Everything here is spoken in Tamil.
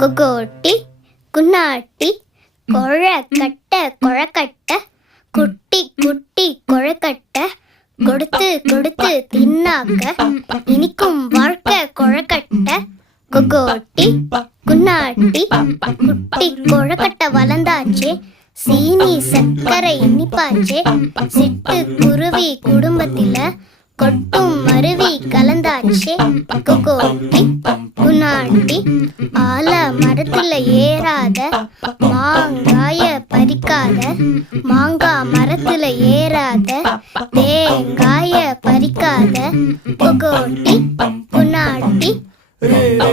கொகோட்டி குன்னாட்டி கொழக்கட்ட கொழக்கட்ட குட்டி குட்டி கொழக்கட்ட கொடுத்து கொடுத்து தின்னாக்க இனிக்கும் வாழ்க்கை கொழக்கட்ட. கொகோட்டி குன்னாட்டி குட்டி கொழக்கட்ட வளர்ந்தாச்சே, சீனி சர்க்கரை இனிப்பாச்சே, சிட்டு குருவி குடும்பத்தில கொட்டும் மருவி கலந்தாச்சே. கொகோட்டி குன்னாட்டி ஆல மரத்துல ஏறாத மாங்காய பறிக்காத, மாங்கா மரத்துல ஏறாத தேங்காய பறிக்காத. கொகோட்டி குன்னாட்டி Ray,